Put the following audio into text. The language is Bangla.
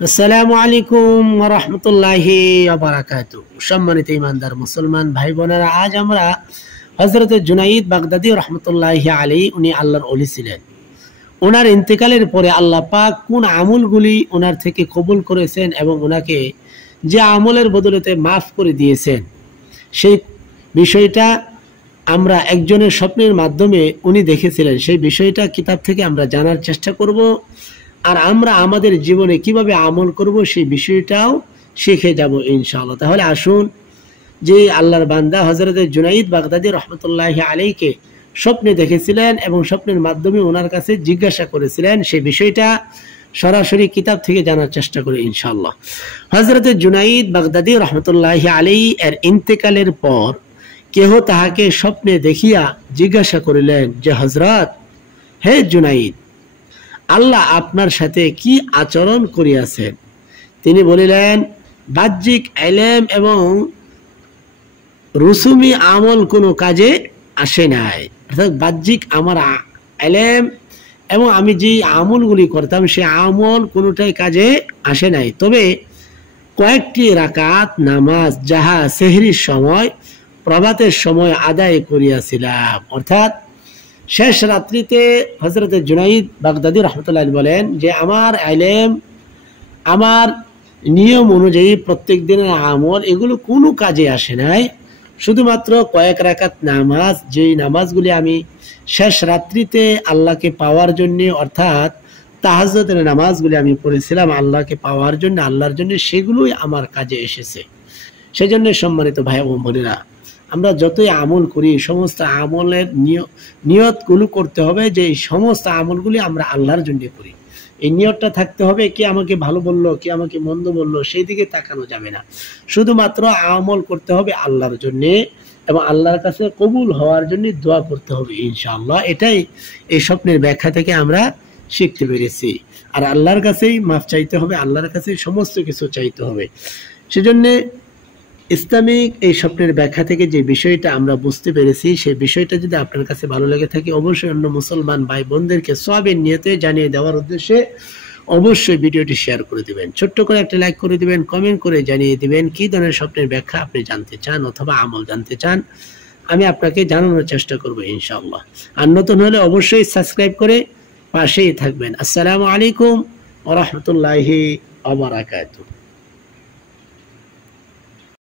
আসসালামু আলাইকুম ওয়া রাহমাতুল্লাহি ওয়া বারাকাতুহু। সম্মানিত ঈমানদার মুসলমান ভাই বোনেরা, আজ আমরা হযরত জুনাইদ বাগদাদী রাহমাতুল্লাহি আলাইহি, উনি আল্লাহর ওলি ছিলেন। ওনার ইন্তেকালের পরে আল্লাহ পাক কোন আমলগুলি ওনার থেকে কবুল করেছেন এবং ওনাকে যে আমলের বদলতে মাফ করে দিয়েছেন, সেই বিষয়টা আমরা একজনের স্বপ্নের মাধ্যমে উনি দেখেছিলেন। সেই বিষয়টা কিতাব থেকে আমরা জানার চেষ্টা করব, আর আমরা আমাদের জীবনে কিভাবে আমল করব সেই বিষয়টাও শিখে যাব ইনশাআল্লাহ। তাহলে আসুন, যে আল্লাহর বান্দা হযরত জুনাইদ বাগদাদী রাহমাতুল্লাহি আলাইহিকে স্বপ্নে দেখেছিলেন এবং স্বপ্নের মাধ্যমে ওনার কাছে জিজ্ঞাসা করেছিলেন, সেই বিষয়টা সরাসরি কিতাব থেকে জানার চেষ্টা করি ইনশাআল্লাহ। হযরত জুনাইদ বাগদাদী রাহমাতুল্লাহি আলাইহি এর ইন্তেকালের পর কেহ তাহাকে স্বপ্নে দেখিয়া জিজ্ঞাসা করিলেন যে, হযরত, হে জুনাইদ, আল্লাহ আপনার সাথে কি আচরণ করিয়াছেন? তিনি বলিলেন, বাহ্যিক ইলম এবং রুসুমি আমল কোনো কাজে আসে নাই। অর্থাৎ বাহ্যিক আমার ইলম এবং আমি যে আমলগুলি করতাম সেই আমল কোনোটাই কাজে আসে নাই, তবে কয়েকটি রাকাত নামাজ যাহা সেহরির সময় প্রভাতের সময় আদায় করিয়াছিলাম। অর্থাৎ শেষ রাত্রিতে হযরত জুনাইদ বাগদাদী রাহমাতুল্লাহ বলেন যে, আমার ইলম, আমার নিয়ম অনুযায়ী প্রত্যেক দিনের আমল এগুলো কোনো কাজে আসে নাই, শুধুমাত্র কয়েক রাকাত নামাজ, যেই নামাজগুলি আমি শেষ রাত্রিতে আল্লাহকে পাওয়ার জন্য, অর্থাৎ তাহাজ্জুদের নামাজগুলি আমি পড়েছিলাম আল্লাহকে পাওয়ার জন্য, আল্লাহর জন্য, সেগুলোই আমার কাজে এসেছে। সেজন্য সম্মানিত ভাই ও বোনেরা, আমরা যতই আমল করি সমস্ত আমলের নিয়তগুলো করতে হবে যে এই সমস্ত আমলগুলি আমরা আল্লাহর জন্য করি। এই নিয়তটা থাকতে হবে, কে আমাকে ভালো বললো, কে আমাকে মন্দ বললো, সেই দিকে তাকানো যাবে না। শুধুমাত্র আমল করতে হবে আল্লাহর জন্যে এবং আল্লাহর কাছে কবুল হওয়ার জন্য দোয়া করতে হবে ইনশাআল্লাহ। এটাই এই স্বপ্নের ব্যাখ্যা থেকে আমরা শিখতে পেরেছি। আর আল্লাহর কাছেই মাফ চাইতে হবে, আল্লাহর কাছেই সমস্ত কিছু চাইতে হবে। সেজন্যে ইসলামিক এই স্বপ্নের ব্যাখ্যা থেকে যে বিষয়টা আমরা বুঝতে পেরেছি, সেই বিষয়টা যদি আপনার কাছে ভালো লেগে থাকে, অবশ্যই অন্য মুসলমান ভাই বোনদেরকে সওয়াবের নিয়তে জানিয়ে দেওয়ার উদ্দেশ্যে অবশ্যই ভিডিওটি শেয়ার করে দিবেন, ছোট্ট করে একটা লাইক করে দিবেন, কমেন্ট করে জানিয়ে দিবেন কি ধরনের স্বপ্নের ব্যাখ্যা আপনি জানতে চান অথবা আমল জানতে চান। আমি আপনাকে জানানোর চেষ্টা করব ইনশাআল্লাহ। আর নতুন হলে অবশ্যই সাবস্ক্রাইব করে পাশেই থাকবেন। আসসালামু আলাইকুম ওয়া রাহমাতুল্লাহি ওয়া বারাকাতুহু।